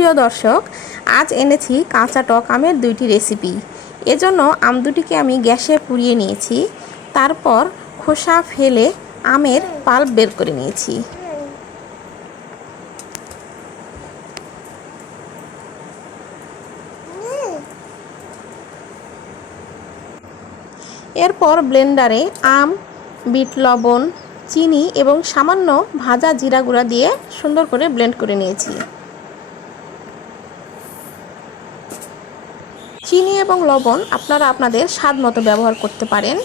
সুপ্রিয় দর্শক, আজ এনেছি কাঁচা টক আমের দুইটি রেসিপি। এজন্য আম দুটিকে আমি গ্যাসে পুড়িয়ে নিয়েছি, তারপর খোসা ফেলে আমের পাল্প বের করে নিয়েছি। এরপর ব্লেন্ডারে আম, বিট লবণ, চিনি এবং সামান্য ভাজা জিরা গুঁড়া দিয়ে সুন্দর করে ব্লেন্ড করে নিয়েছি। চিনি এবং লবণ আপনারা আপনাদের স্বাদ মতো ব্যবহার করতে পারেন।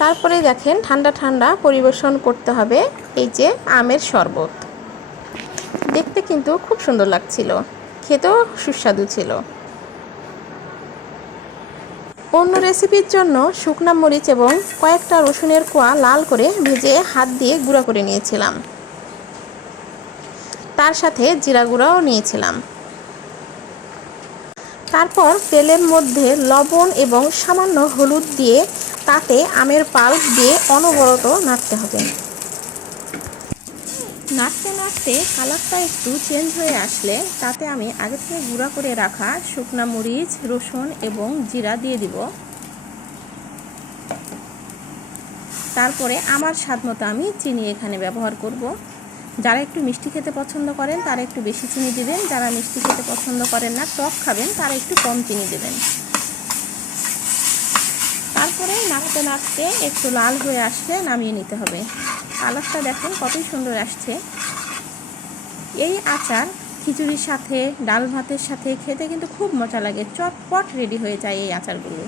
তারপরে দেখেন ঠান্ডা ঠান্ডা পরিবেশন করতে হবে এই যে আমের শরবত। দেখতে কিন্তু খুব সুন্দর লাগছিল, খেতেও সুস্বাদু ছিল। অন্য রেসিপির জন্য শুকনা মরিচ এবং কয়েকটা রসুনের কোয়া লাল করে ভেজে হাত দিয়ে গুঁড়া করে নিয়েছিলাম। তার সাথে জিরা গুঁড়াও নিয়েছিলাম। তারপর তেলের মধ্যে লবণ এবং সামান্য হলুদ দিয়ে তাতে আমের পাল্প দিয়ে অনবরত নাড়তে হবে। নাড়তে নাড়তে কালারটা একটু চেঞ্জ হয়ে আসলে তাতে আমি আগে থেকে গুঁড়া করে রাখা শুকনা মরিচ, রসুন এবং জিরা দিয়ে দিব। তারপরে আমার স্বাদ মতো আমি চিনি এখানে ব্যবহার করব। যারা একটু মিষ্টি খেতে পছন্দ করেন তারা একটু বেশি চিনি দেবেন, যারা মিষ্টি খেতে পছন্দ করেন না, টক খাবেন, তারা একটু কম চিনি দেবেন। তারপরে নাড়তে নাড়তে একটু লাল হয়ে আসলে নামিয়ে নিতে হবে। কালারটা দেখেন কতই সুন্দর আসছে। এই আচার খিচুড়ির সাথে, ডাল ভাতের সাথে খেতে কিন্তু খুব মজা লাগে। চটপট রেডি হয়ে যায় এই আচারগুলো।